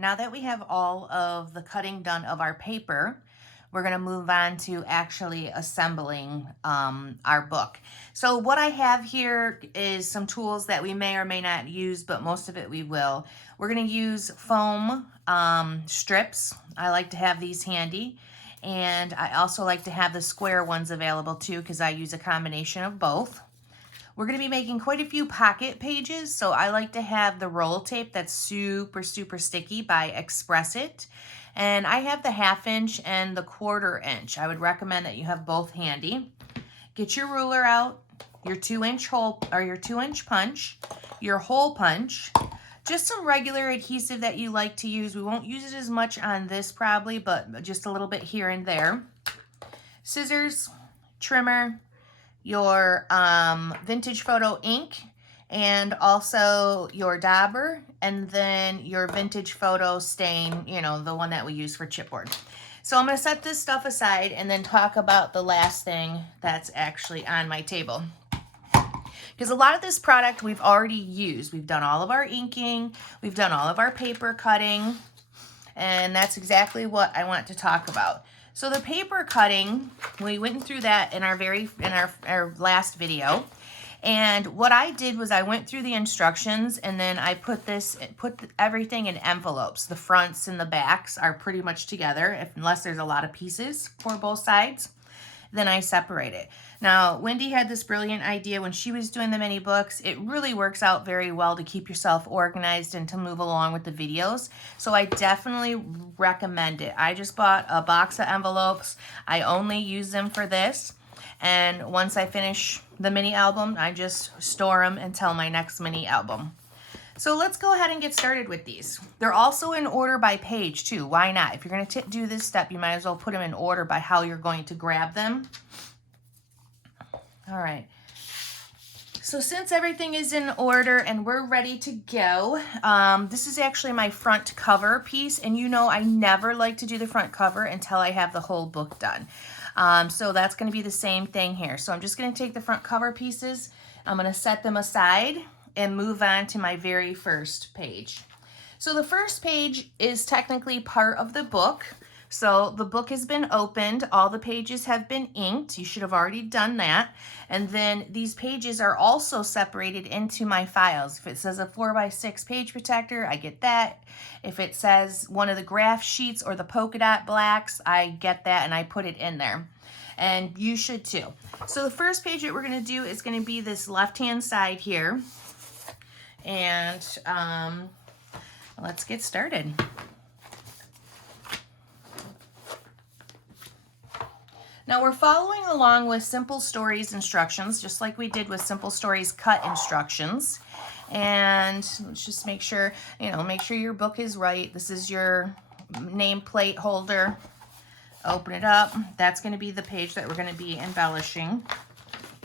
Now that we have all of the cutting done of our paper, we're going to move on to actually assembling our book. So what I have here is some tools that we may or may not use, but most of it we will. We're going to use foam strips. I like to have these handy. And I also like to have the square ones available too, because I use a combination of both. We're going to be making quite a few pocket pages, so I like to have the roll tape that's super, super sticky by Express It. And I have the 1/2 inch and the 1/4 inch. I would recommend that you have both handy. Get your ruler out, your 2-inch hole or your 2-inch punch, your hole punch, just some regular adhesive that you like to use. We won't use it as much on this probably, but just a little bit here and there. Scissors, trimmer, your vintage photo ink, and also your dauber, and then your vintage photo stain, you know, the one that we use for chipboard. So I'm going to set this stuff aside and then talk about the last thing that's actually on my table. Because a lot of this product we've already used. We've done all of our inking, we've done all of our paper cutting, and that's exactly what I want to talk about. So the paper cutting, we went through that in our last video. And what I did was I went through the instructions, and then I put everything in envelopes. The fronts and the backs are pretty much together, unless there's a lot of pieces for both sides. Then I separate it. Now, Wendy had this brilliant idea when she was doing the mini books. It really works out very well to keep yourself organized and to move along with the videos. So I definitely recommend it. I just bought a box of envelopes. I only use them for this. And once I finish the mini album, I just store them until my next mini album. So let's go ahead and get started with these. They're also in order by page too. Why not? If you're going to do this step, you might as well put them in order by how you're going to grab them. All right. So since everything is in order and we're ready to go, this is actually my front cover piece. And you know I never like to do the front cover until I have the whole book done. So that's going to be the same thing here. So I'm just going to take the front cover pieces. I'm going to set them aside and move on to my very first page. So the first page is technically part of the book. So the book has been opened, all the pages have been inked. You should have already done that. And then these pages are also separated into my files. If it says a 4x6 page protector, I get that. If it says one of the graph sheets or the polka dot blacks, I get that and I put it in there. And you should too. So the first page that we're going to do is going to be this left-hand side here. And let's get started. Now we're following along with Simple Stories instructions, just like we did with Simple Stories cut instructions. And let's just make sure, make sure your book is right. This is your nameplate holder. Open it up. That's going to be the page that we're going to be embellishing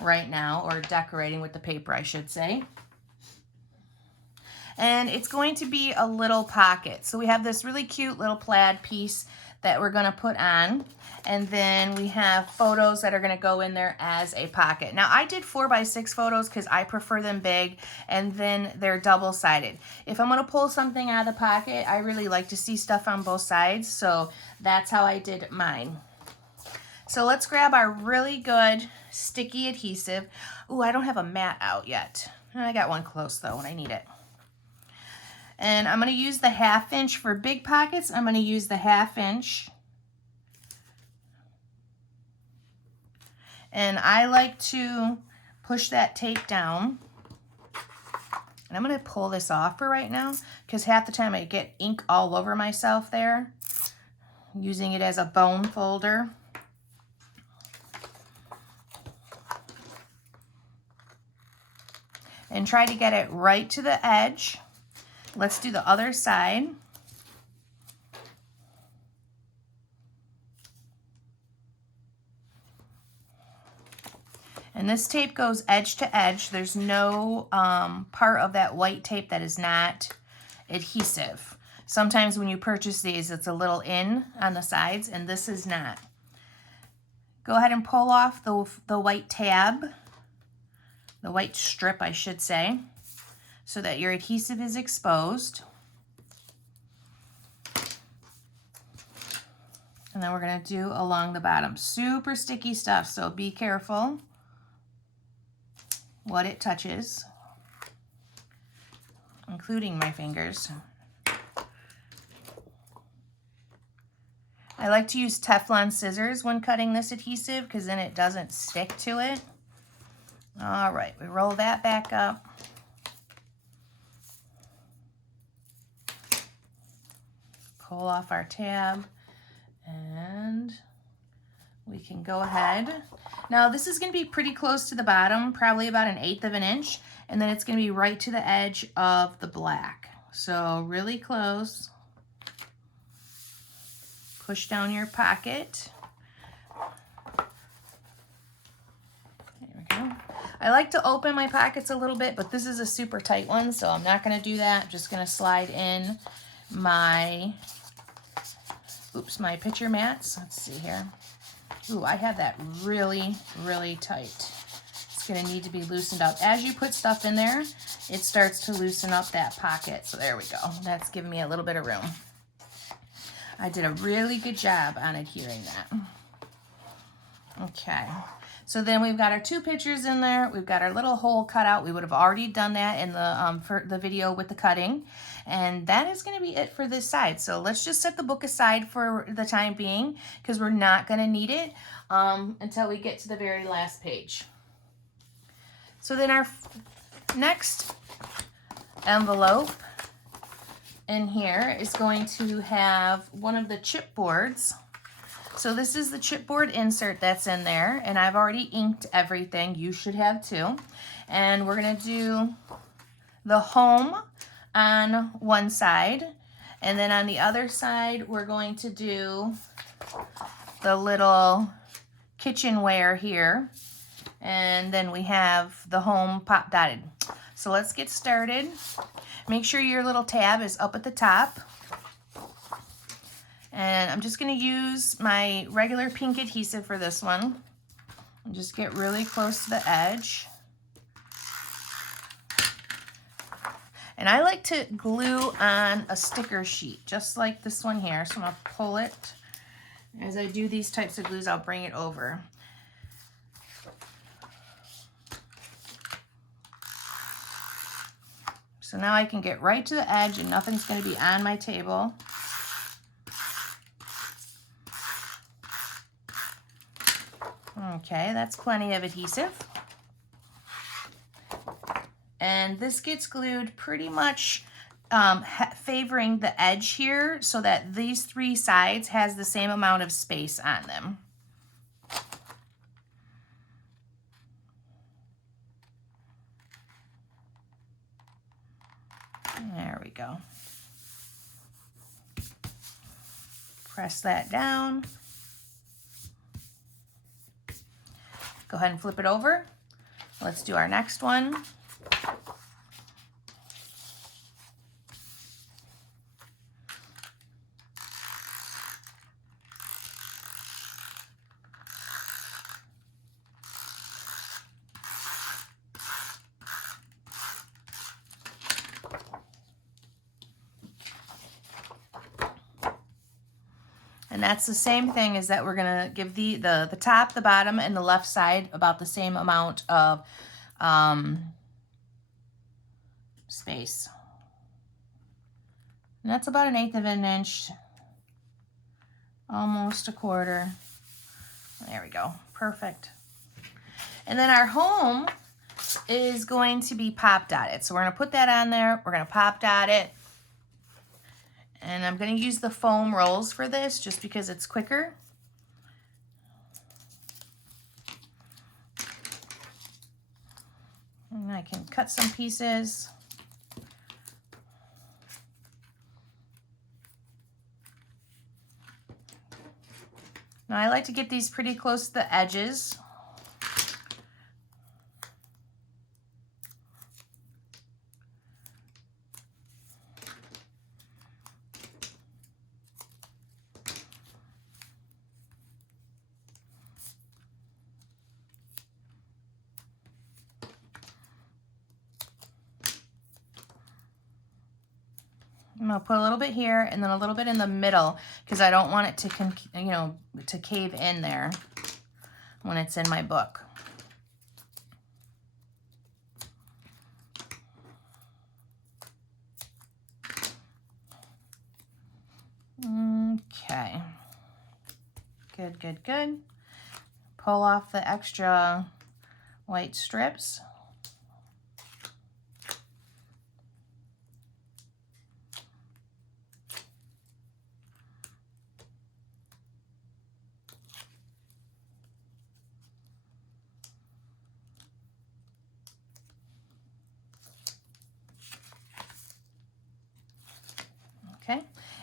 right now, or decorating with the paper, I should say. And it's going to be a little pocket. So we have this really cute little plaid piece that we're going to put on. And then we have photos that are going to go in there as a pocket. Now I did 4x6 photos because I prefer them big, and then they're double-sided. If I'm going to pull something out of the pocket, I really like to see stuff on both sides. So that's how I did mine. So let's grab our really good sticky adhesive. Ooh, I don't have a mat out yet. I got one close though when I need it. And I'm going to use the 1/2 inch for big pockets. I'm going to use the 1/2 inch. And I like to push that tape down. And I'm going to pull this off for right now, because half the time I get ink all over myself there, using it as a bone folder. And try to get it right to the edge. Let's do the other side. And this tape goes edge to edge. There's no part of that white tape that is not adhesive. Sometimes when you purchase these, it's a little in on the sides, and this is not. Go ahead and pull off the white tab, the white strip, I should say, so that your adhesive is exposed. And then we're going to do along the bottom. Super sticky stuff, so be careful what it touches, including my fingers. I like to use Teflon scissors when cutting this adhesive because then it doesn't stick to it. All right, we roll that back up. Pull off our tab, and we can go ahead. Now this is going to be pretty close to the bottom, probably about 1/8 of an inch, and then it's going to be right to the edge of the black. So really close. Push down your pocket. There we go. I like to open my pockets a little bit, but this is a super tight one, so I'm not going to do that. I'm just going to slide in my, my picture mats. Let's see here. Ooh, I have that really, really tight. It's going to need to be loosened up. As you put stuff in there, it starts to loosen up that pocket. So there we go. That's giving me a little bit of room. I did a really good job on adhering that. Okay. So then we've got our 2 pictures in there. We've got our little hole cut out. We would have already done that in the for the video with the cutting. And that is going to be it for this side. So let's just set the book aside for the time being because we're not going to need it until we get to the very last page. So then our next envelope in here is going to have one of the chipboards. So this is the chipboard insert that's in there, and I've already inked everything. You should have too. And we're going to do the home on one side, and then on the other side we're going to do the little kitchenware here, and then we have the home pop dotted. So let's get started. Make sure your little tab is up at the top. And I'm just going to use my regular pink adhesive for this one. And just get really close to the edge. And I like to glue on a sticker sheet, just like this one here. So I'm going to pull it. As I do these types of glues, I'll bring it over. So now I can get right to the edge and nothing's going to be on my table. Okay, that's plenty of adhesive. And this gets glued pretty much favoring the edge here so that these 3 sides has the same amount of space on them. There we go. Press that down. Go ahead and flip it over. Let's do our next one. And that's the same thing, is that we're going to give the top, the bottom, and the left side about the same amount of space. And that's about 1/8 of an inch, almost 1/4. There we go. Perfect. And then our home is going to be pop dotted. So we're going to put that on there. We're going to pop dot it. And I'm going to use the foam rolls for this just because it's quicker. And I can cut some pieces. Now I like to get these pretty close to the edges. I'm gonna put a little bit here and then a little bit in the middle because I don't want it to, to cave in there when it's in my book. Okay. Good, good, good. Pull off the extra white strips. Okay,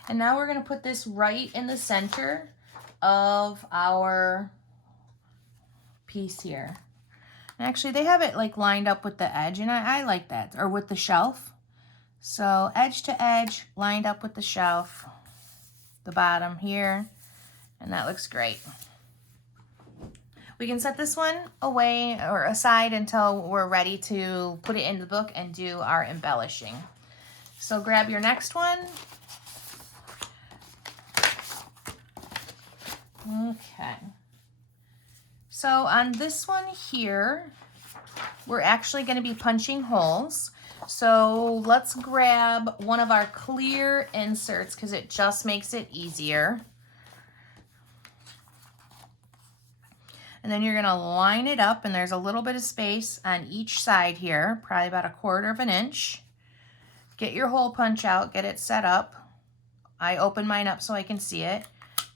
and now we're going to put this right in the center of our piece here. And actually, they have it like lined up with the edge, and I like that, or with the shelf. So edge to edge, lined up with the shelf, the bottom here, and that looks great. We can set this one away or aside until we're ready to put it in the book and do our embellishing. So grab your next one. Okay. So on this one here, we're actually going to be punching holes. So let's grab one of our clear inserts because it just makes it easier. And then you're going to line it up, and there's a little bit of space on each side here, probably about 1/4 inch. Get your hole punch out, get it set up. I open mine up so I can see it,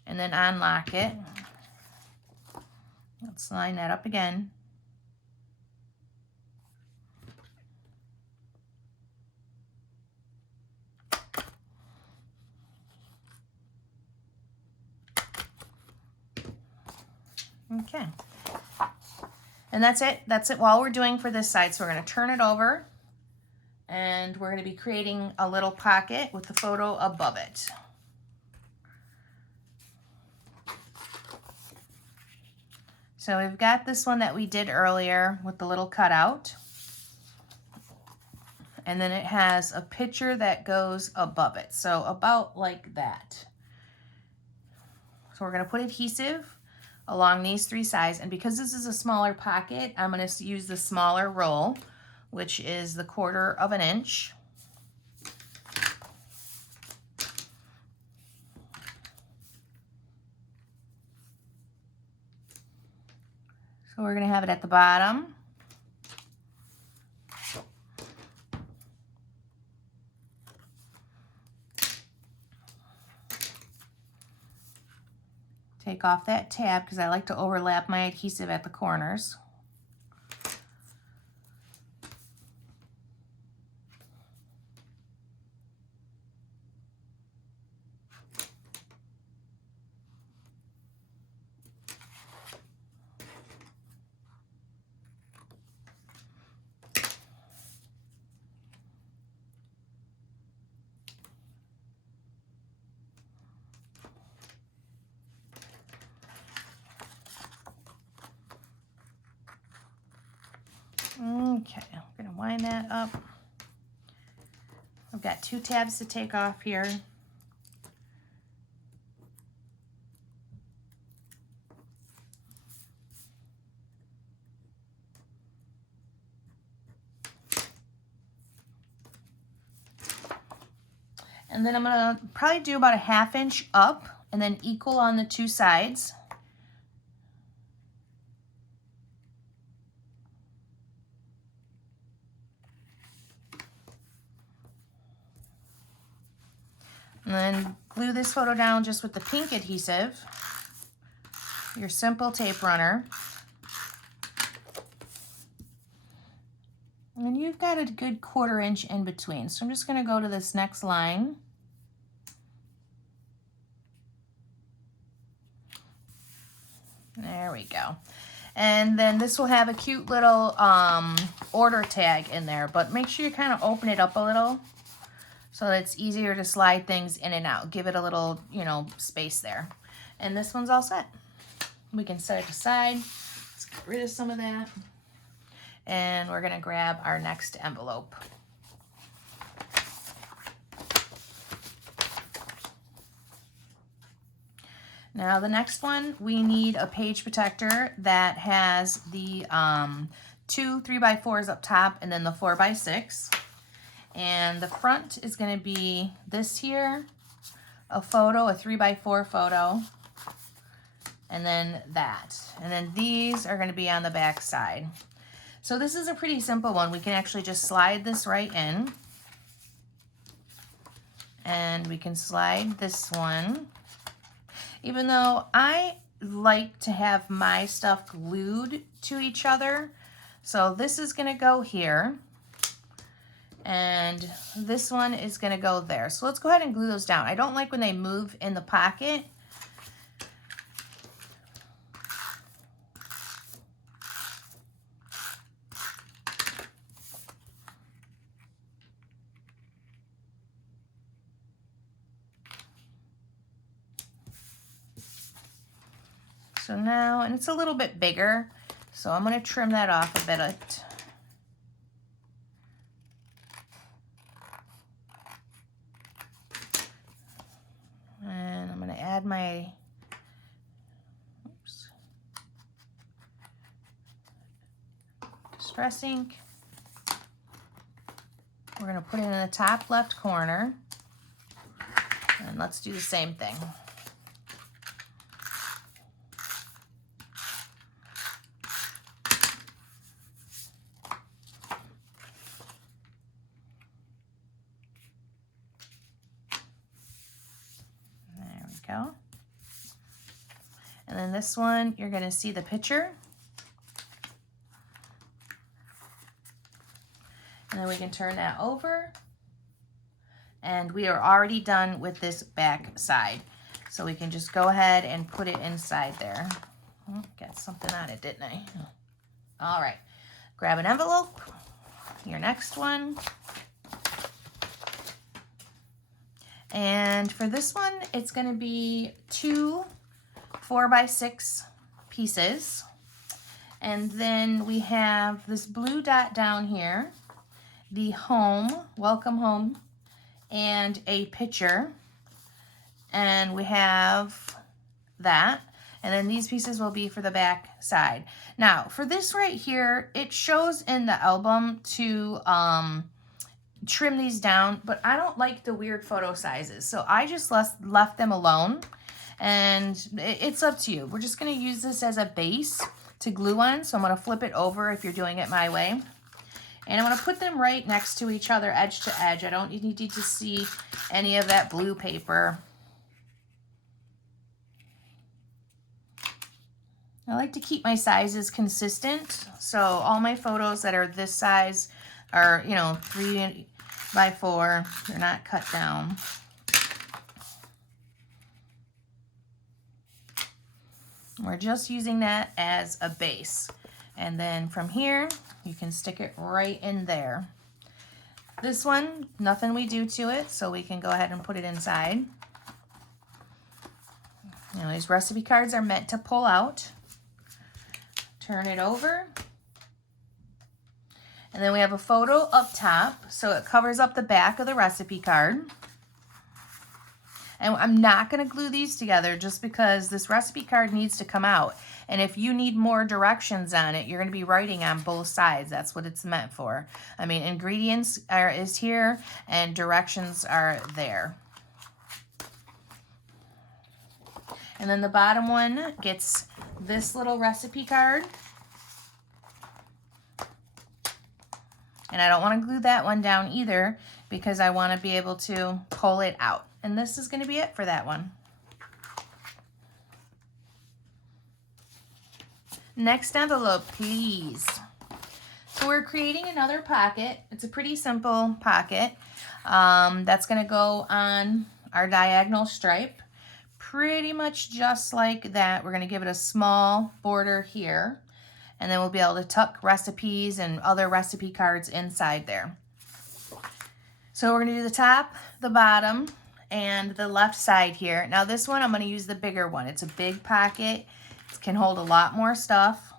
and then unlock it. Let's line that up again. Okay. And that's it. That's it while we're doing for this side. So we're going to turn it over, and we're going to be creating a little pocket with the photo above it. So we've got this one that we did earlier with the little cutout. And then it has a picture that goes above it. So about like that. So we're going to put adhesive along these 3 sides. And because this is a smaller pocket, I'm going to use the smaller roll, which is the 1/4 inch. So we're going to have it at the bottom. Take off that tab because I like to overlap my adhesive at the corners. Okay, I'm going to wind that up. I've got 2 tabs to take off here. And then I'm going to probably do about 1/2 inch up and then equal on the 2 sides. And then glue this photo down just with the pink adhesive, your simple tape runner. And you've got a good 1/4 inch in between. So I'm just going to go to this next line. There we go. And then this will have a cute little order tag in there, but make sure you kind of open it up a little so that it's easier to slide things in and out. Give it a little, space there. And this one's all set. We can set it aside. Let's get rid of some of that. And we're gonna grab our next envelope. Now the next one, we need a page protector that has the 2 3x4s up top and then the 4x6. And the front is going to be this here, a photo, a 3x4 photo, and then that. And then these are going to be on the back side. So this is a pretty simple one. We can actually just slide this right in. And we can slide this one. Even though I like to have my stuff glued to each other. So this is going to go here. And this one is going to go there. So let's go ahead and glue those down. I don't like when they move in the pocket. So now, and it's a little bit bigger, so I'm going to trim that off a bit. And I'm going to add my, distress ink. We're going to put it in the top left corner. And let's do the same thing. Go. And then this one, you're going to see the picture. And then we can turn that over. And we are already done with this back side. So we can just go ahead and put it inside there. Oh, got something on it, didn't I? All right. Grab an envelope. Your next one. And for this one, it's going to be 2 4x6 pieces. And then we have this blue dot down here, the home, welcome home, and a picture. And we have that. And then these pieces will be for the back side. Now, for this right here, it shows in the album to trim these down, but I don't like the weird photo sizes, so I just left them alone, and it's up to you. We're just going to use this as a base to glue on, so I'm going to flip it over if you're doing it my way, and I'm going to put them right next to each other, edge to edge. I don't need you to see any of that blue paper. I like to keep my sizes consistent, so all my photos that are this size are, 3x4, they're not cut down. We're just using that as a base. And then from here, you can stick it right in there. This one, nothing we do to it, so we can go ahead and put it inside. Now, these recipe cards are meant to pull out. Turn it over. And then we have a photo up top, so it covers up the back of the recipe card. And I'm not going to glue these together just because this recipe card needs to come out. And if you need more directions on it, you're going to be writing on both sides. That's what it's meant for. I mean, ingredients is here and directions are there. And then the bottom one gets this little recipe card. And I don't want to glue that one down either because I want to be able to pull it out. And this is going to be it for that one. Next envelope, please. So we're creating another pocket. It's a pretty simple pocket. That's going to go on our diagonal stripe. Pretty much just like that. We're going to give it a small border here. And then we'll be able to tuck recipes and other recipe cards inside there. So we're going to do the top, the bottom, and the left side here. Now this one, I'm going to use the bigger one. It's a big pocket. It can hold a lot more stuff.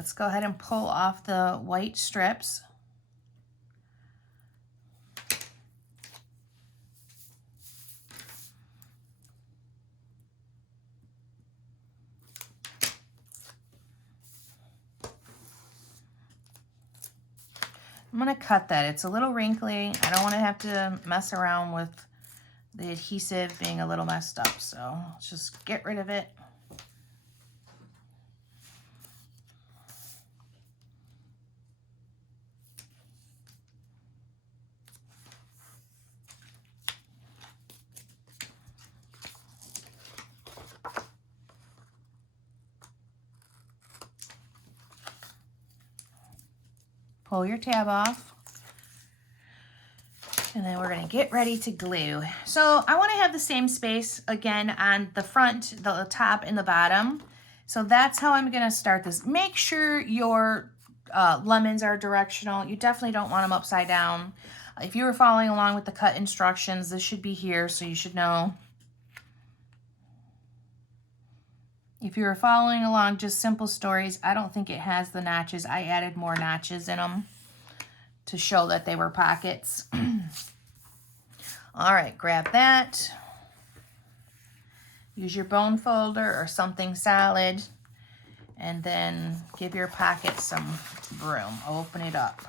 let's go ahead and pull off the white strips. I'm going to cut that. It's a little wrinkly. I don't want to have to mess around with the adhesive being a little messed up. So let's just get rid of it. Pull your tab off. And then we're going to get ready to glue. So I want to have the same space again on the front, the top, and the bottom. So that's how I'm going to start this. Make sure your lemons are directional. You definitely don't want them upside down. If you were following along with the cut instructions, this should be here, so you should know. If you were following along just simple stories, I don't think it has the notches. I added more notches in them to show that they were pockets. All right, grab that. Use your bone folder or something solid, and then give your pocket some room. Open it up.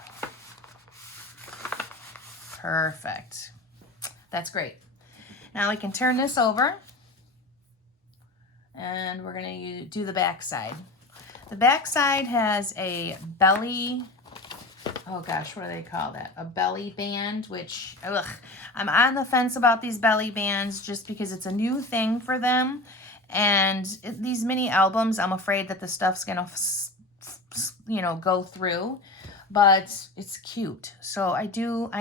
Perfect. That's great. Now we can turn this over. And we're going to do the back side. The back side has a belly, oh gosh, what do they call that? A belly band, which, ugh, I'm on the fence about these belly bands just because it's a new thing for them. And these mini albums, I'm afraid that the stuff's going to, go through. But it's cute. So I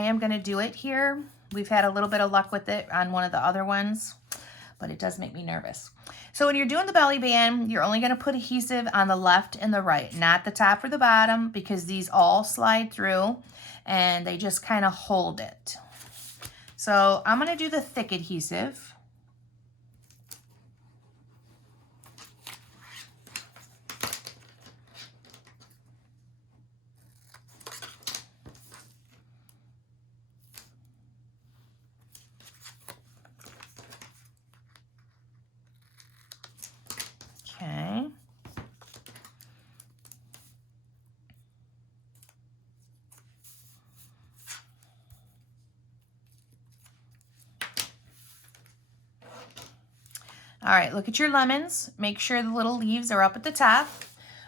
am going to do it here. We've had a little bit of luck with it on one of the other ones, but it does make me nervous. So when you're doing the belly band, you're only going to put adhesive on the left and the right, not the top or the bottom, because these all slide through and they just kind of hold it. So I'm going to do the thick adhesive. Okay. All right, look at your lemons. Make sure the little leaves are up at the top.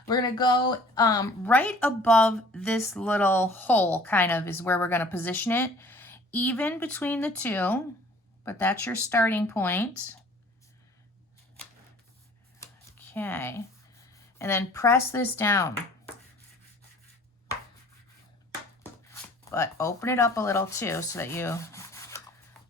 We're going to go right above this little hole, kind of, is where we're going to position it. Even between the two, but that's your starting point. Okay. And then press this down. But open it up a little too so that you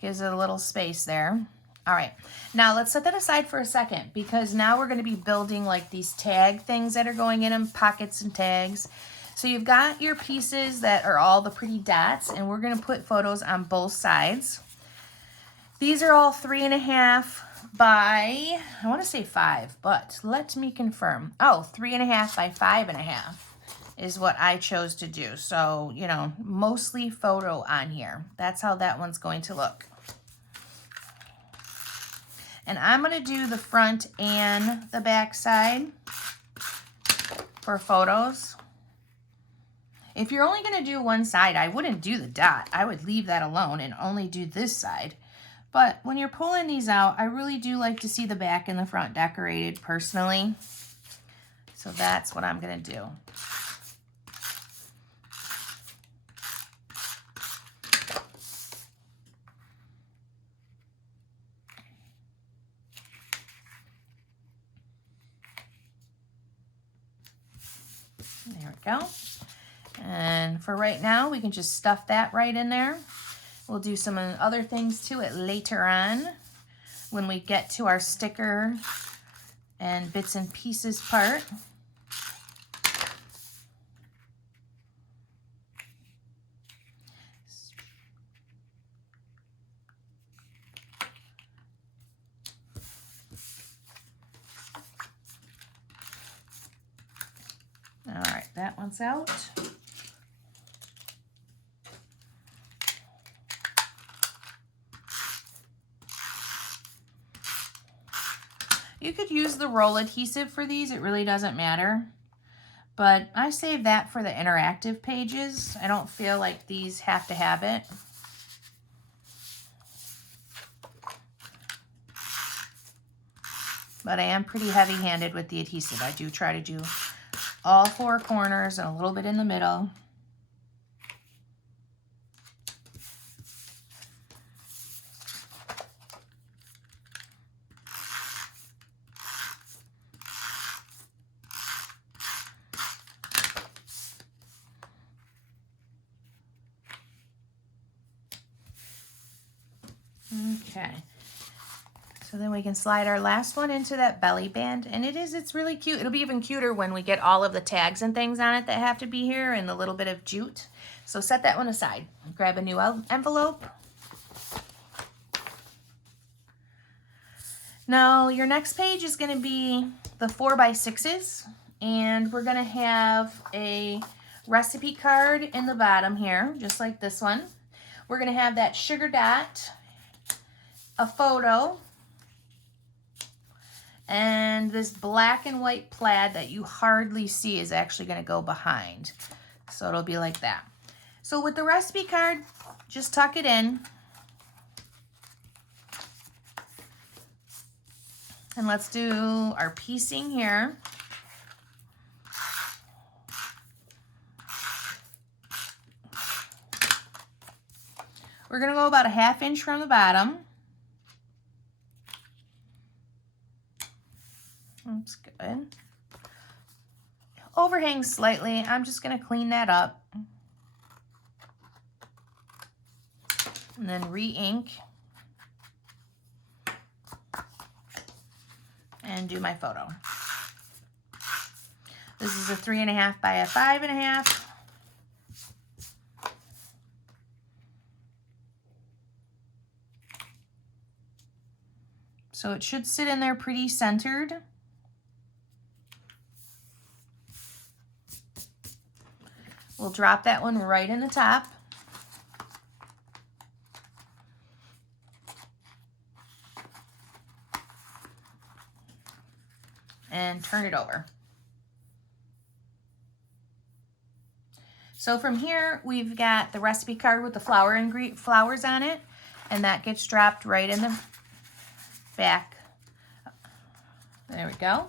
gives it a little space there. All right, now let's set that aside for a second because now we're going to be building like these tag things that are going in them, pockets and tags. So you've got your pieces that are all the pretty dots, and we're going to put photos on both sides. These are all 3.5 by, I want to say 5, but let me confirm. Oh, 3.5 by 5.5 is what I chose to do. So, mostly photo on here. That's how that one's going to look. And I'm going to do the front and the back side for photos. If you're only going to do one side, I wouldn't do the dot. I would leave that alone and only do this side. But when you're pulling these out, I really do like to see the back and the front decorated personally. So that's what I'm going to do. There we go. And for right now, we can just stuff that right in there. We'll do some other things to it later on when we get to our sticker and bits and pieces part. All that one's out. You could use the roll adhesive for these, it really doesn't matter. But I save that for the interactive pages. I don't feel like these have to have it. But I am pretty heavy-handed with the adhesive. I do try to do all four corners and a little bit in the middle. Okay, so then we can slide our last one into that belly band, and it's really cute. It'll be even cuter when we get all of the tags and things on it that have to be here and the little bit of jute. So set that one aside. Grab a new envelope. Now your next page is going to be the 4x6s, and we're going to have a recipe card in the bottom here, just like this one. We're going to have that sugar dot, a photo, and this black and white plaid that you hardly see is actually going to go behind. So it'll be like that. So with the recipe card, just tuck it in. And let's do our piecing here. We're going to go about a 1/2 inch from the bottom. That's good. Overhangs slightly. I'm just going to clean that up. And then re-ink. And do my photo. This is a 3.5 by a 5.5. So it should sit in there pretty centered. We'll drop that one right in the top. And turn it over. So from here, we've got the recipe card with the flowers on it, and that gets dropped right in the back. There we go.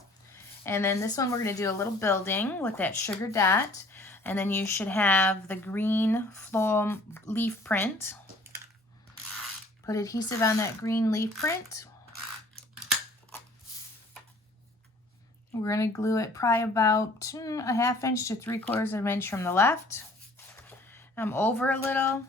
And then this one, we're going to do a little building with that sugar dot, and then you should have the green floral leaf print. Put adhesive on that green leaf print. We're going to glue it probably about a 1/2 inch to 3/4 inch from the left. I'm over a little.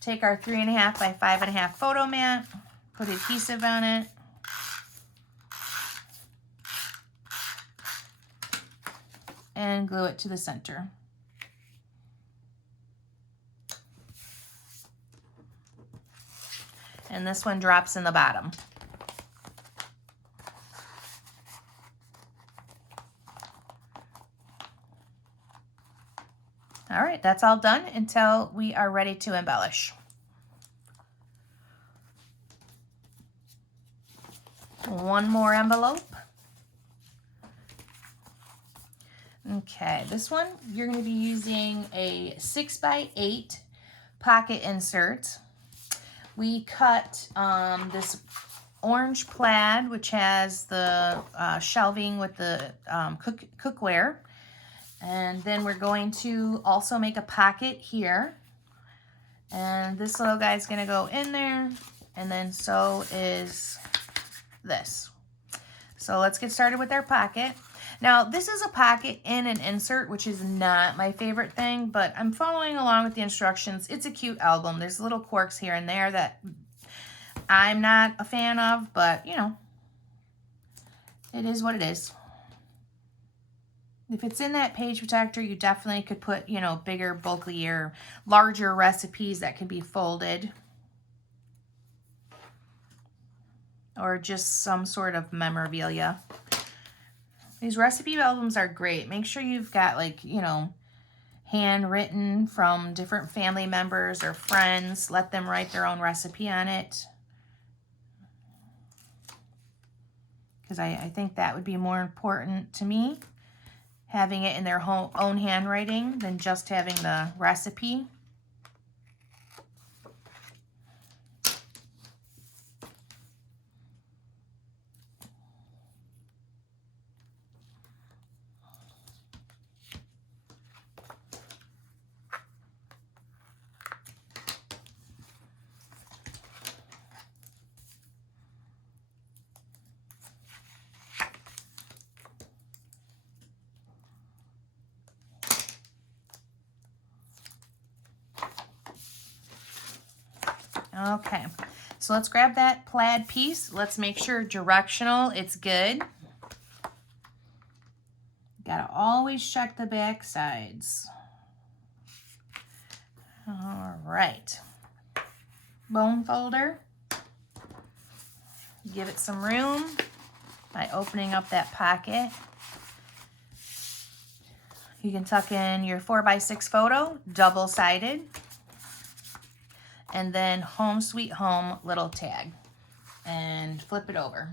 Take our 3.5 by 5.5 photo mat, put adhesive on it. And glue it to the center. And this one drops in the bottom. All right, that's all done until we are ready to embellish. One more envelope. Okay, this one, you're going to be using a 6x8 pocket insert. We cut this orange plaid, which has the shelving with the cookware. And then we're going to also make a pocket here. And this little guy's going to go in there. And then so is this. So let's get started with our pocket. Now, this is a pocket in an insert, which is not my favorite thing, but I'm following along with the instructions. It's a cute album. There's little quirks here and there that I'm not a fan of, but, you know, it is what it is. If it's in that page protector, you definitely could put, you know, bigger, bulkier, larger recipes that can be folded. or just some sort of memorabilia. These recipe albums are great. Make sure you've got, like, you know, handwritten from different family members or friends. Let them write their own recipe on it. Because I think that would be more important to me, having it in their own handwriting than just having the recipe. Okay, so let's grab that plaid piece. Let's make sure directional, it's good. Gotta always check the back sides. All right, bone folder. Give it some room by opening up that pocket. You can tuck in your 4x6 photo, double-sided, and then Home Sweet Home little tag, and flip it over.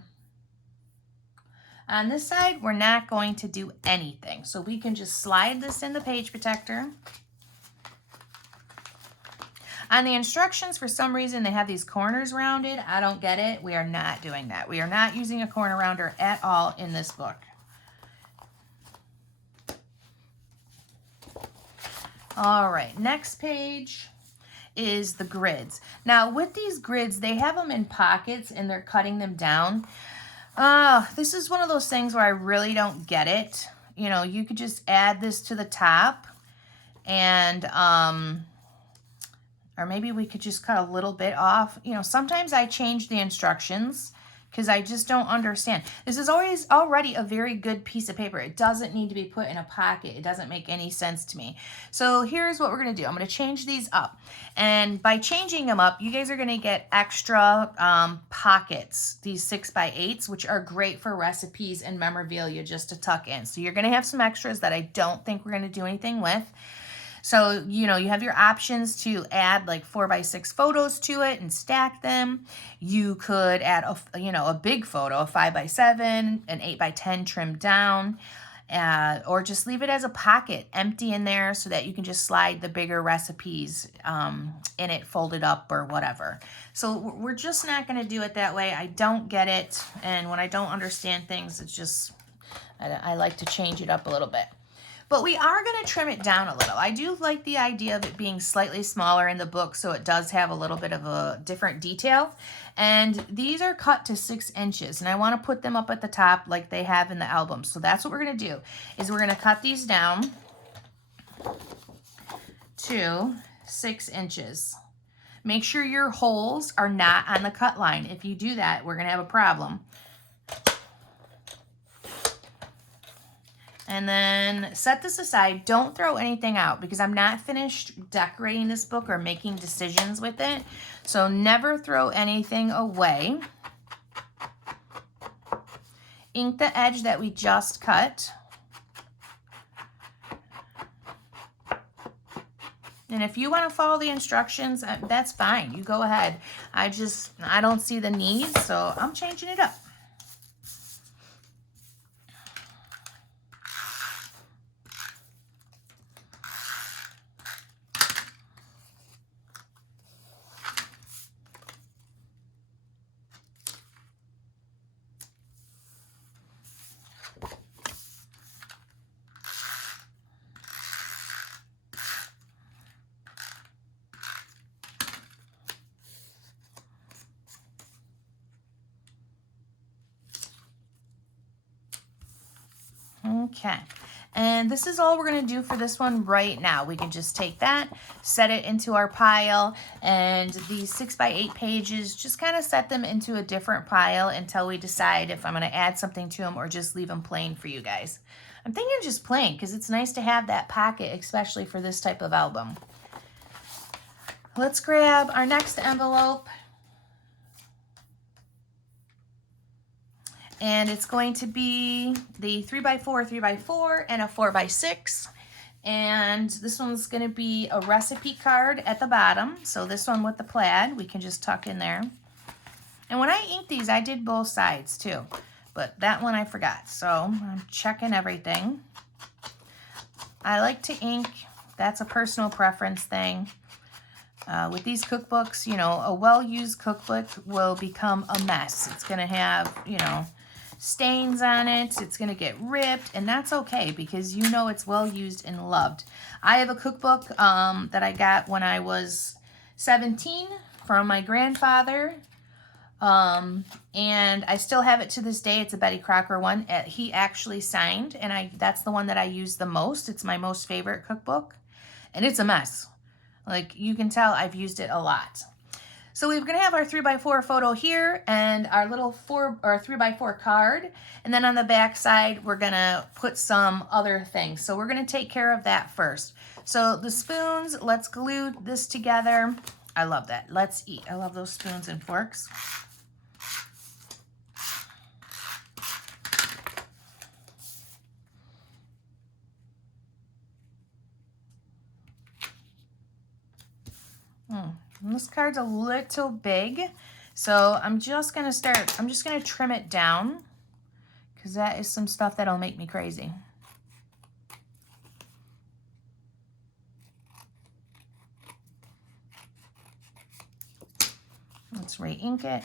On this side, we're not going to do anything, so we can just slide this in the page protector. On the instructions, for some reason, they have these corners rounded. I don't get it. We are not doing that. We are not using a corner rounder at all in this book. All right, next page is the grids. Now, with these grids, they have them in pockets and they're cutting them down. This is one of those things where I really don't get it. You know, you could just add this to the top and, or maybe we could just cut a little bit off. You know, sometimes I change the instructions because I just don't understand. This is already a very good piece of paper. It doesn't need to be put in a pocket. It doesn't make any sense to me. So here's what we're gonna do. I'm gonna change these up. And by changing them up, you guys are gonna get extra pockets, these 6x8s, which are great for recipes and memorabilia just to tuck in. So you're gonna have some extras that I don't think we're gonna do anything with. So, you know, you have your options to add like 4x6 photos to it and stack them. You could add a big photo, a 5x7, an 8x10 trimmed down, or just leave it as a pocket empty in there so that you can just slide the bigger recipes in it, folded up or whatever. So we're just not going to do it that way. I don't get it. And when I don't understand things, it's just, I like to change it up a little bit. But we are going to trim it down a little. I do like the idea of it being slightly smaller in the book, so it does have a little bit of a different detail. And these are cut to 6 inches, and I want to put them up at the top like they have in the album. So that's what we're going to do, is we're going to cut these down to 6 inches. Make sure your holes are not on the cut line. If you do that, we're going to have a problem. And then set this aside. Don't throw anything out because I'm not finished decorating this book or making decisions with it. So never throw anything away. Ink the edge that we just cut. And if you want to follow the instructions, that's fine. You go ahead. I don't see the need, so I'm changing it up. Okay, and this is all we're going to do for this one right now. We can just take that, set it into our pile, and these 6x8 pages, just kind of set them into a different pile until we decide if I'm going to add something to them or just leave them plain for you guys. I'm thinking just plain because it's nice to have that pocket, especially for this type of album. Let's grab our next envelope. And it's going to be the 3x4, 3x4, and a 4x6. And this one's going to be a recipe card at the bottom. So this one with the plaid, we can just tuck in there. And when I inked these, I did both sides too. But that one I forgot. So I'm checking everything. I like to ink. That's a personal preference thing. With these cookbooks, you know, a well-used cookbook will become a mess. It's going to have, you know, stains on it. It's going to get ripped, and that's okay because you know it's well-used and loved. I have a cookbook that I got when I was 17 from my grandfather, and I still have it to this day. It's a Betty Crocker one. He actually signed, and that's the one that I use the most. It's my most favorite cookbook, and it's a mess. Like, you can tell I've used it a lot. So we're going to have our 3x4 photo here and our little 3x4 card. And then on the back side, we're going to put some other things. So we're going to take care of that first. So the spoons, let's glue this together. I love that. Let's eat. I love those spoons and forks. This card's a little big, so I'm just going to trim it down because that is some stuff that'll make me crazy. Let's re-ink it.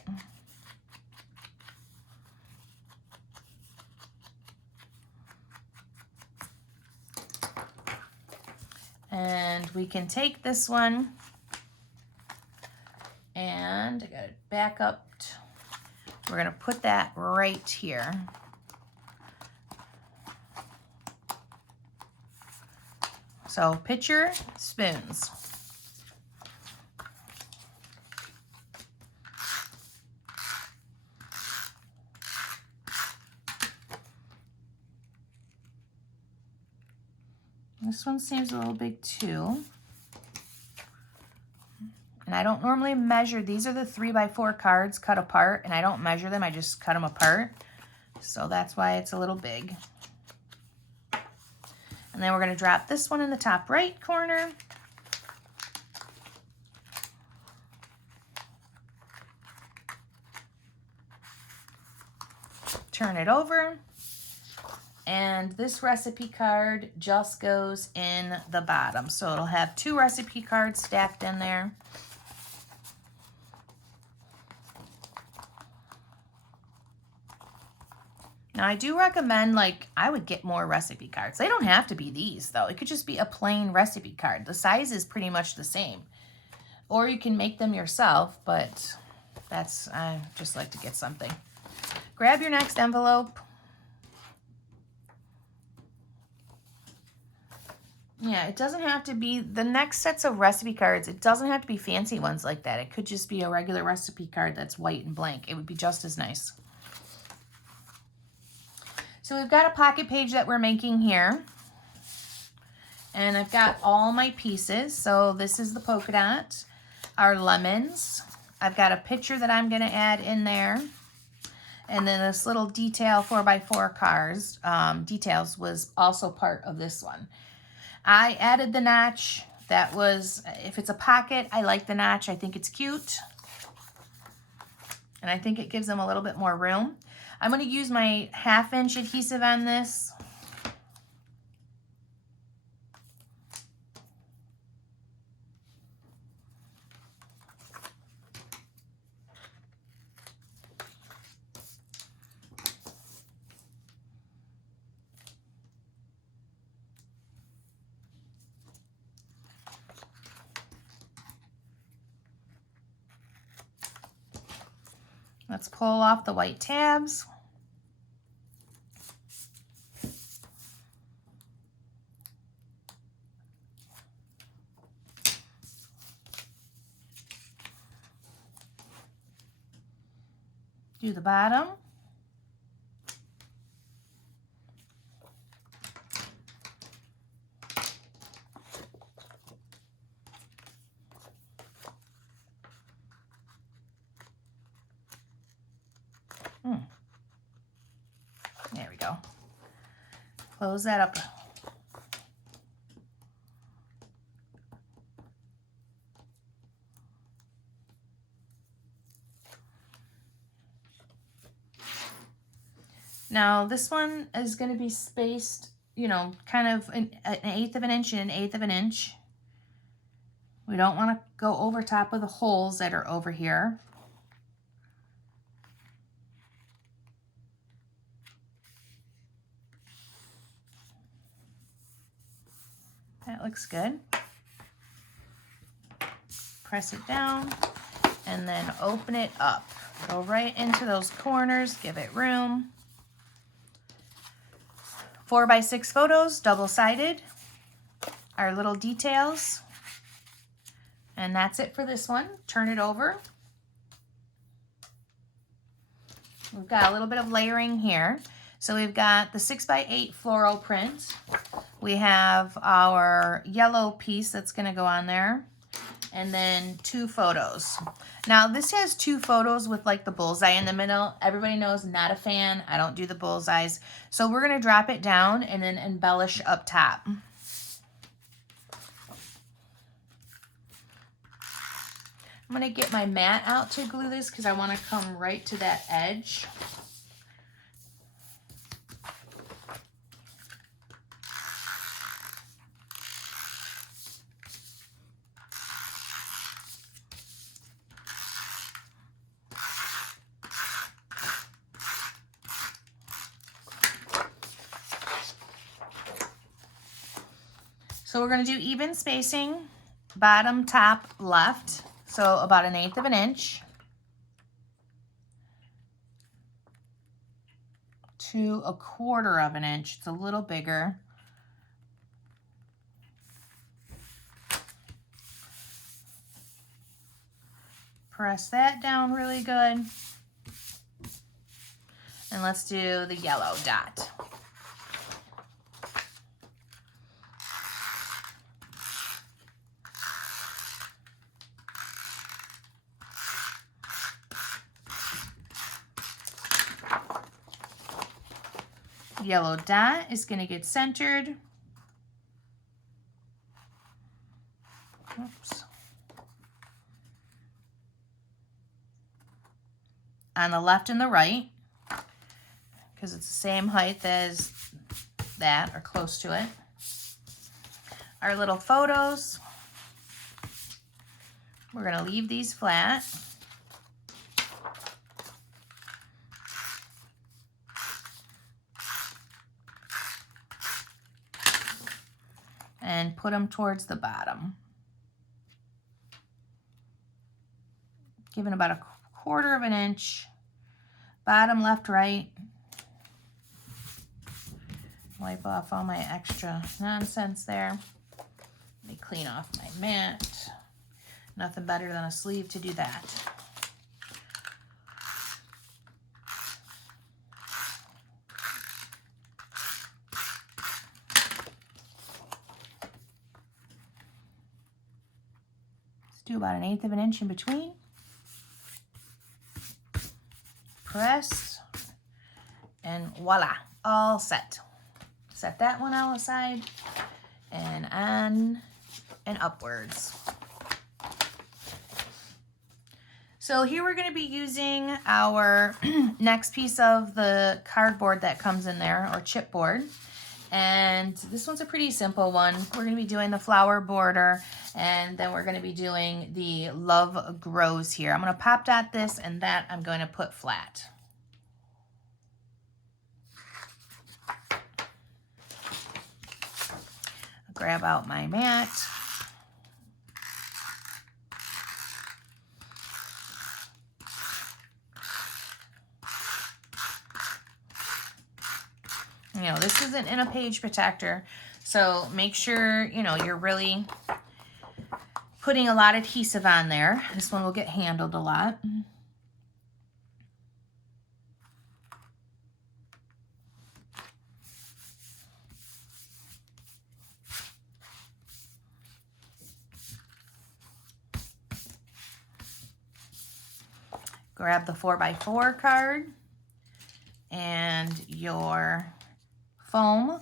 And we can take this one and I got it back up. We're going to put that right here. So picture spoons. This one seems a little big too. And I don't normally measure. These are the 3x4 cards cut apart, and I don't measure them. I just cut them apart. So that's why it's a little big. And then we're going to drop this one in the top right corner. Turn it over. And this recipe card just goes in the bottom. So it'll have 2 recipe cards stacked in there. Now, I do recommend, like, I would get more recipe cards. They don't have to be these, though. It could just be a plain recipe card. The size is pretty much the same. Or you can make them yourself, but I just like to get something. Grab your next envelope. Yeah, it doesn't have to be, the next sets of recipe cards, it doesn't have to be fancy ones like that. It could just be a regular recipe card that's white and blank. It would be just as nice. So we've got a pocket page that we're making here. And I've got all my pieces. So this is the polka dot, our lemons. I've got a picture that I'm going to add in there. And then this little detail 4x4 cards, details was also part of this one. I added the notch. That was, if it's a pocket, I like the notch. I think it's cute. And I think it gives them a little bit more room. I'm going to use my 1/2 inch adhesive on this. Let's pull off the white tabs. Do the bottom. go. Close that up. Now this one is going to be spaced, you know, kind of an 1/8 of an inch and an 1/8 of an inch. We don't want to go over top of the holes that are over here. That looks good. Press it down and then open it up. Go right into those corners, give it room. 4x6 photos, double-sided. Our little details. And that's it for this one. Turn it over. We've got a little bit of layering here. So we've got the 6x8 floral print. We have our yellow piece that's going to go on there. And then 2 photos. Now this has 2 photos with like the bullseye in the middle. Everybody knows, not a fan. I don't do the bullseyes. So we're going to drop it down and then embellish up top. I'm going to get my mat out to glue this because I want to come right to that edge. So we're going to do even spacing, bottom, top, left. So about 1/8 of an inch to 1/4 of an inch. It's a little bigger. Press that down really good. And let's do the yellow dot. Yellow dot is going to get centered. Oops. On the left and the right, because it's the same height as that, or close to it. Our little photos, we're going to leave these flat. And put them towards the bottom. Giving about 1/4 of an inch. Bottom, left, right. Wipe off all my extra nonsense there. Let me clean off my mat. Nothing better than a sleeve to do that. Do about 1/8 of an inch in between. Press, and voila, all set. Set that one out aside, and on and upwards. So here we're going to be using our next piece of the cardboard that comes in there, or chipboard. And this one's a pretty simple one. We're going to be doing the flower border, and then we're going to be doing the love grows here. I'm going to pop dot this, and that I'm going to put flat. I'll grab out my mat. You know, this isn't in a page protector, so make sure, you know, you're really putting a lot of adhesive on there. This one will get handled a lot. Grab the 4x4 card and your foam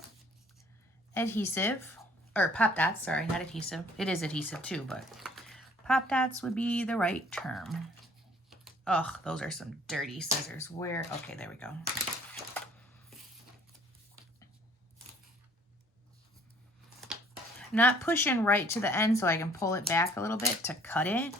adhesive, or pop dots, sorry, not adhesive. It is adhesive too, but pop dots would be the right term. Ugh, those are some dirty scissors. Where? Okay, there we go. Not pushing right to the end so I can pull it back a little bit to cut it.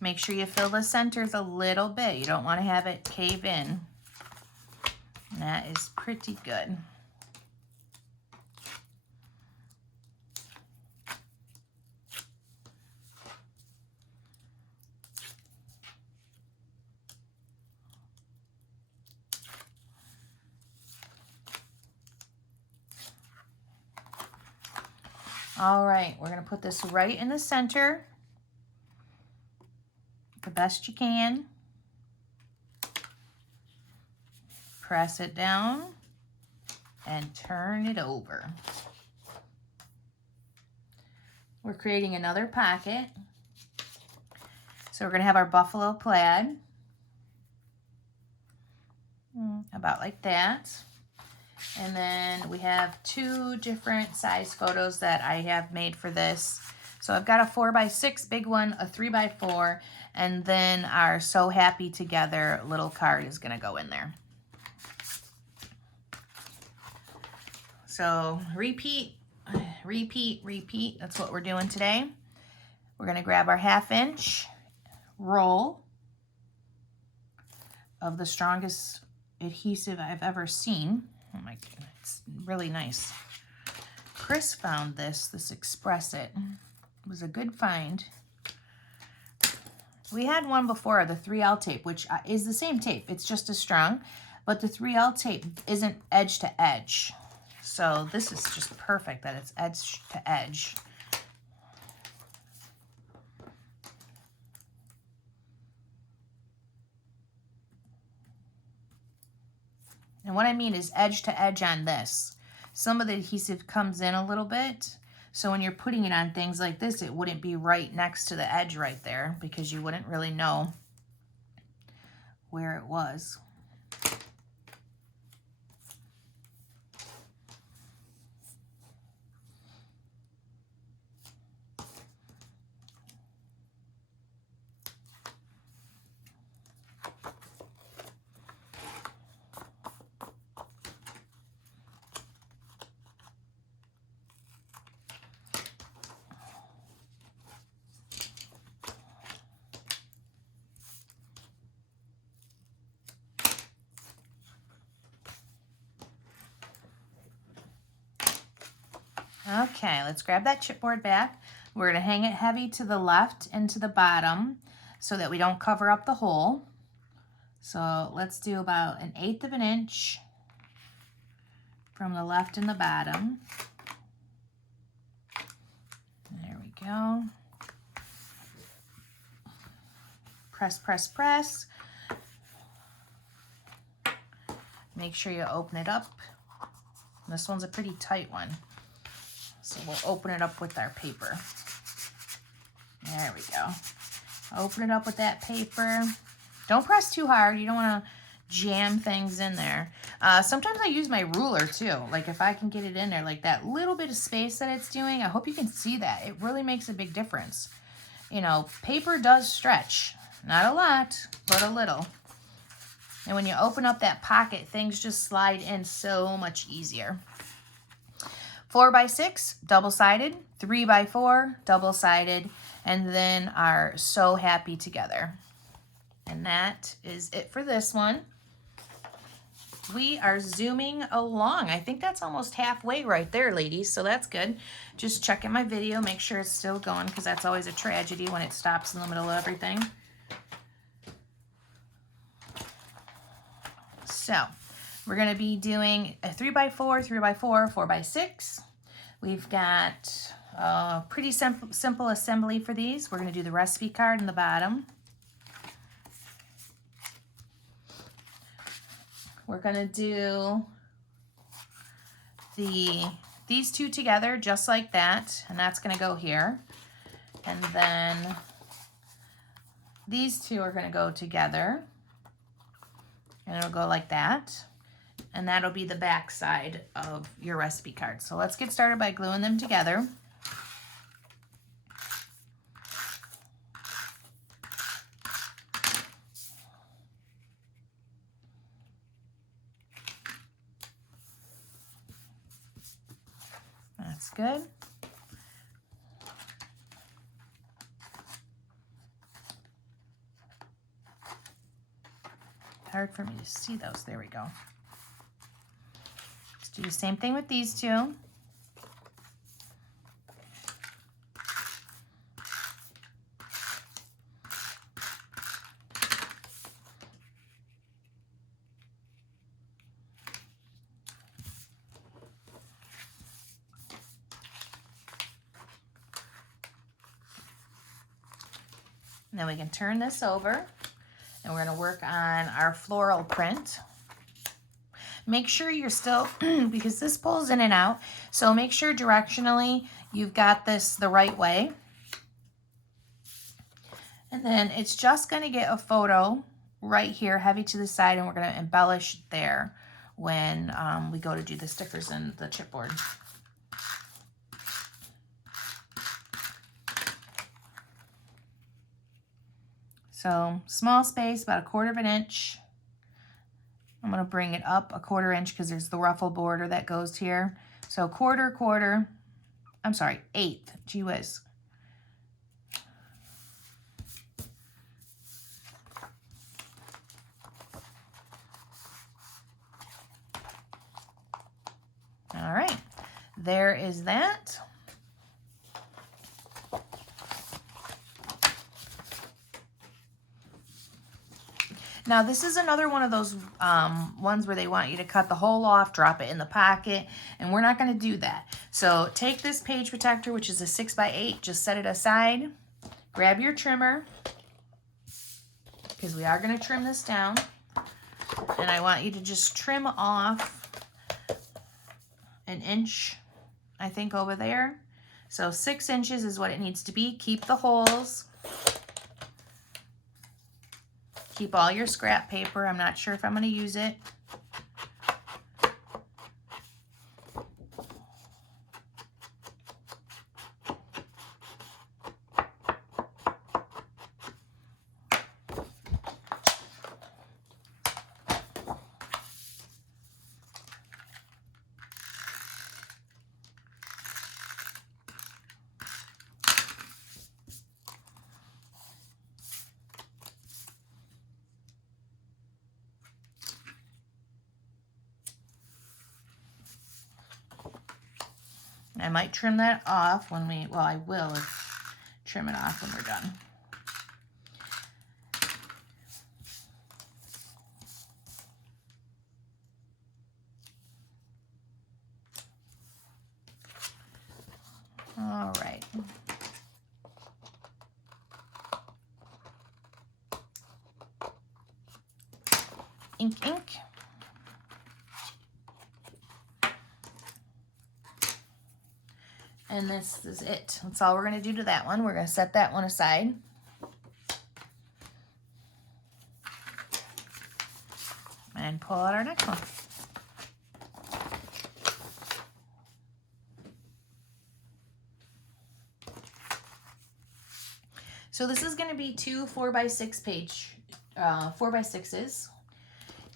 Make sure you fill the centers a little bit. You don't want to have it cave in. And that is pretty good. All right, we're going to put this right in the center. The best you can. Press it down and turn it over. We're creating another pocket. So we're going to have our buffalo plaid. About like that. And then we have two different size photos that I have made for this. So I've got a 4x6 big one, a 3x4, and then our So Happy Together little card is going to go in there. So repeat, repeat, repeat. That's what we're doing today. We're going to grab our 1/2 inch roll of the strongest adhesive I've ever seen. Oh my goodness, it's really nice. Chris found this Express It. It was a good find. We had one before, the 3L tape, which is the same tape. It's just as strong, but the 3L tape isn't edge to edge. So this is just perfect that it's edge to edge. And what I mean is edge to edge on this. Some of the adhesive comes in a little bit. So when you're putting it on things like this, it wouldn't be right next to the edge right there because you wouldn't really know where it was. Okay, let's grab that chipboard back. We're going to hang it heavy to the left and to the bottom so that we don't cover up the hole. So let's do about 1/8 of an inch from the left and the bottom. There we go. Press, press, press. Make sure you open it up. This one's a pretty tight one. So we'll open it up with our paper. There we go. Open it up with that paper. Don't press too hard. You don't want to jam things in there. Sometimes I use my ruler too. Like if I can get it in there, like that little bit of space that it's doing, I hope you can see that. It really makes a big difference. You know, paper does stretch. Not a lot, but a little. And when you open up that pocket, things just slide in so much easier. 4x6, double-sided, 3x4, double-sided, and then our So Happy Together. And that is it for this one. We are zooming along. I think that's almost halfway right there, ladies, so that's good. Just checking my video, make sure it's still going, because that's always a tragedy when it stops in the middle of everything. So we're going to be doing a 3x4, 3x4, 4x6. We've got a pretty simple assembly for these. We're going to do the recipe card in the bottom. We're going to do these two together just like that, and that's going to go here. And then these two are going to go together, and it'll go like that. And that'll be the back side of your recipe card. So let's get started by gluing them together. That's good. Hard for me to see those. There we go. Let's do the same thing with these two. And then we can turn this over, and we're going to work on our floral print. Make sure you're still, because this pulls in and out, so make sure directionally you've got this the right way. And then it's just going to get a photo right here, heavy to the side, and we're going to embellish there when we go to do the stickers and the chipboard. So small space, about 1/4 inch. I'm going to bring it up 1/4 inch because there's the ruffle border that goes here. So quarter, I'm sorry, 1/8. Gee whiz. All right, there is that. Now this is another one of those ones where they want you to cut the hole off, drop it in the pocket, and we're not going to do that. So take this page protector, which is a 6x8, just set it aside, grab your trimmer, because we are going to trim this down, and I want you to just trim off 1 inch, I think, over there. So 6 inches is what it needs to be. Keep the holes. Keep all your scrap paper. I'm not sure if I'm going to use it. I might trim that off when we, well, I will trim it off when we're done. All right. Ink. And this is it. That's all we're going to do to that one. We're going to set that one aside. And pull out our next one. So this is going to be two 4x6 page, 4x6s.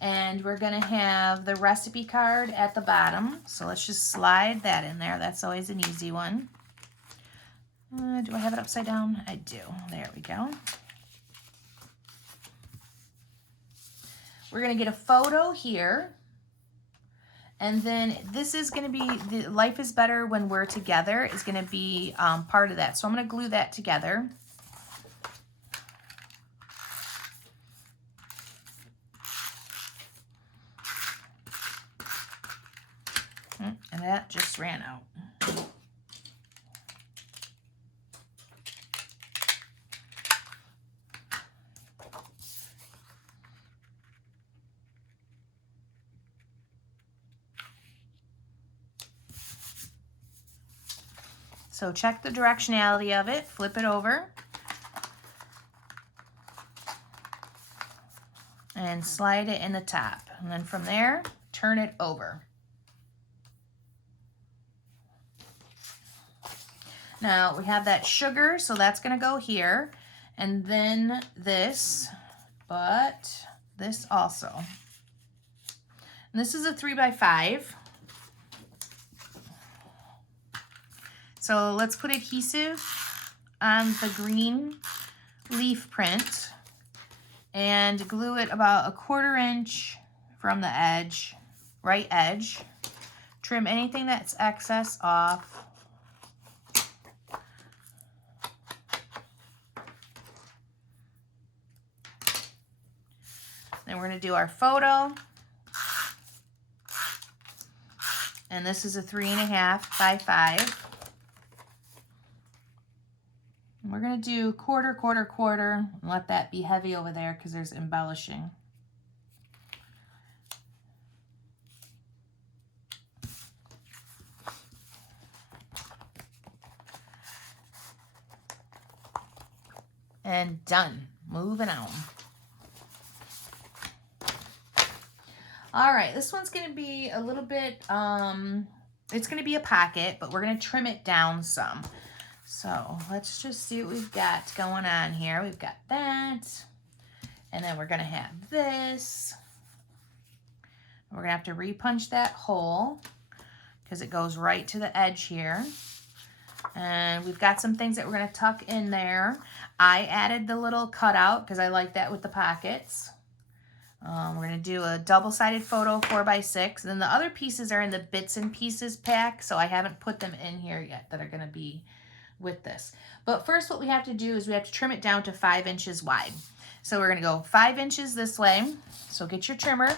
And we're going to have the recipe card at the bottom. So let's just slide that in there. That's always an easy one. Do I have it upside down? I do. There we go. We're going to get a photo here. And then this is going to be, the Life is Better When We're Together is going to be part of that. So I'm going to glue that together. And that just ran out. So check the directionality of it, flip it over, and slide it in the top. And then from there, turn it over. Now we have that sugar, so that's gonna go here. And then this, but this also. And this is a 3x5. So let's put adhesive on the green leaf print and glue it about 1/4 inch from the edge, right edge. Trim anything that's excess off. Then we're going to do our photo. And this is a 3.5x5. And we're going to do quarter, quarter, quarter, and let that be heavy over there because there's embellishing. And done. Moving on. All right, this one's going to be a little bit, it's going to be a pocket, but we're going to trim it down some. So let's just see what we've got going on here. We've got that, and then we're going to have this. We're going to have to repunch that hole because it goes right to the edge here. And we've got some things that we're going to tuck in there. I added the little cutout because I like that with the pockets. We're going to do a double-sided photo 4x6. Then the other pieces are in the bits and pieces pack, so I haven't put them in here yet that are going to be with this. But first what we have to do is we have to trim it down to 5 inches wide. So we're going to go 5 inches this way. So get your trimmer.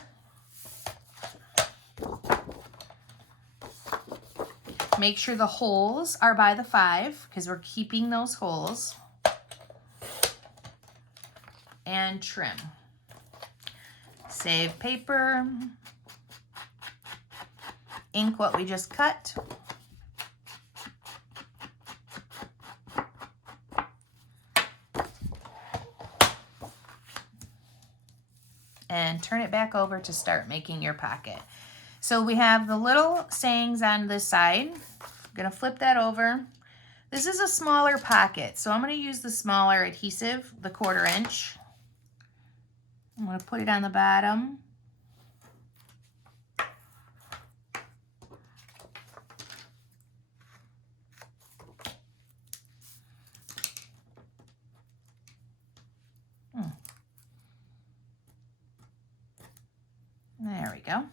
Make sure the holes are by the 5 because we're keeping those holes. And trim. Save paper, ink what we just cut, and turn it back over to start making your pocket. So we have the little sayings on this side. I'm gonna flip that over. This is a smaller pocket, so I'm gonna use the smaller adhesive, the 1/4 inch. I'm going to put it on the bottom. There we go.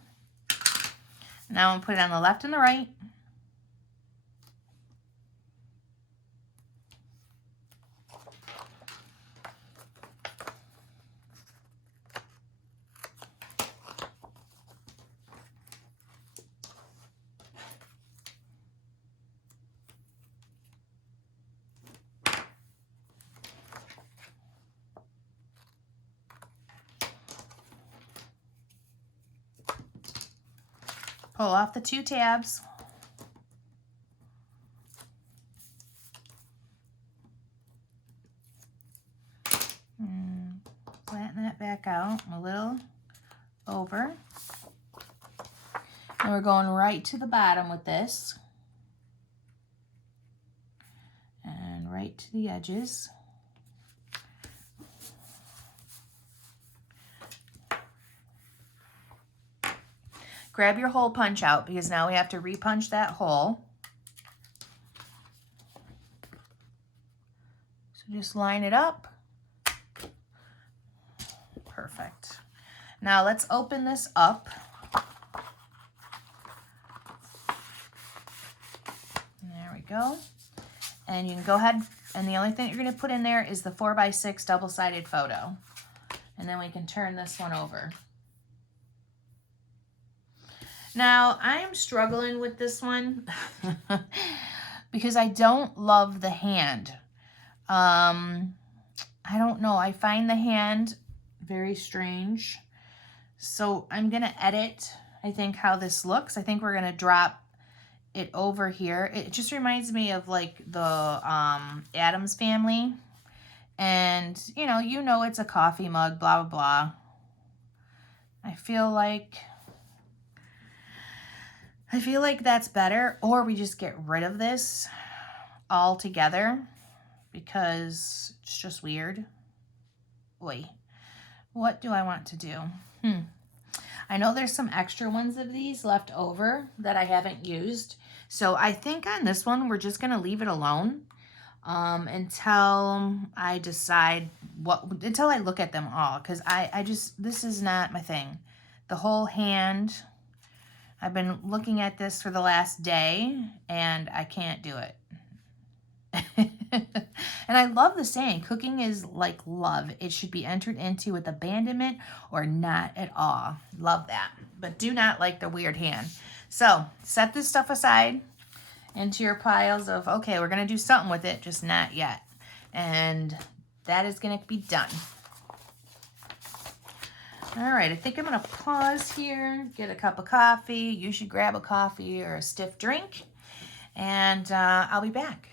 Now I'm going to put it on the left and the right. Pull off the 2 tabs. And flatten that back out a little over. And we're going right to the bottom with this. And right to the edges. Grab your hole punch out because now we have to repunch that hole. So just line it up. Perfect. Now let's open this up. There we go. And you can go ahead, and the only thing you're going to put in there is the 4x6 double-sided photo. And then we can turn this one over. Now, I'm struggling with this one because I don't love the hand. I don't know. I find the hand very strange. So I'm going to edit, I think, how this looks. I think we're going to drop it over here. It just reminds me of like the Addams Family. And, you know, it's a coffee mug, blah, blah, blah. I feel like that's better. Or we just get rid of this altogether because it's just weird. Wait, what do I want to do? I know there's some extra ones of these left over that I haven't used. So I think on this one, we're just going to leave it alone until I decide until I look at them all. Because this is not my thing. The whole hand, I've been looking at this for the last day and I can't do it. And I love the saying, cooking is like love. It should be entered into with abandonment or not at all. Love that. But do not like the weird hand. So set this stuff aside into your piles of, okay, we're going to do something with it, just not yet. And that is going to be done. All right, I think I'm going to pause here, get a cup of coffee. You should grab a coffee or a stiff drink. And I'll be back.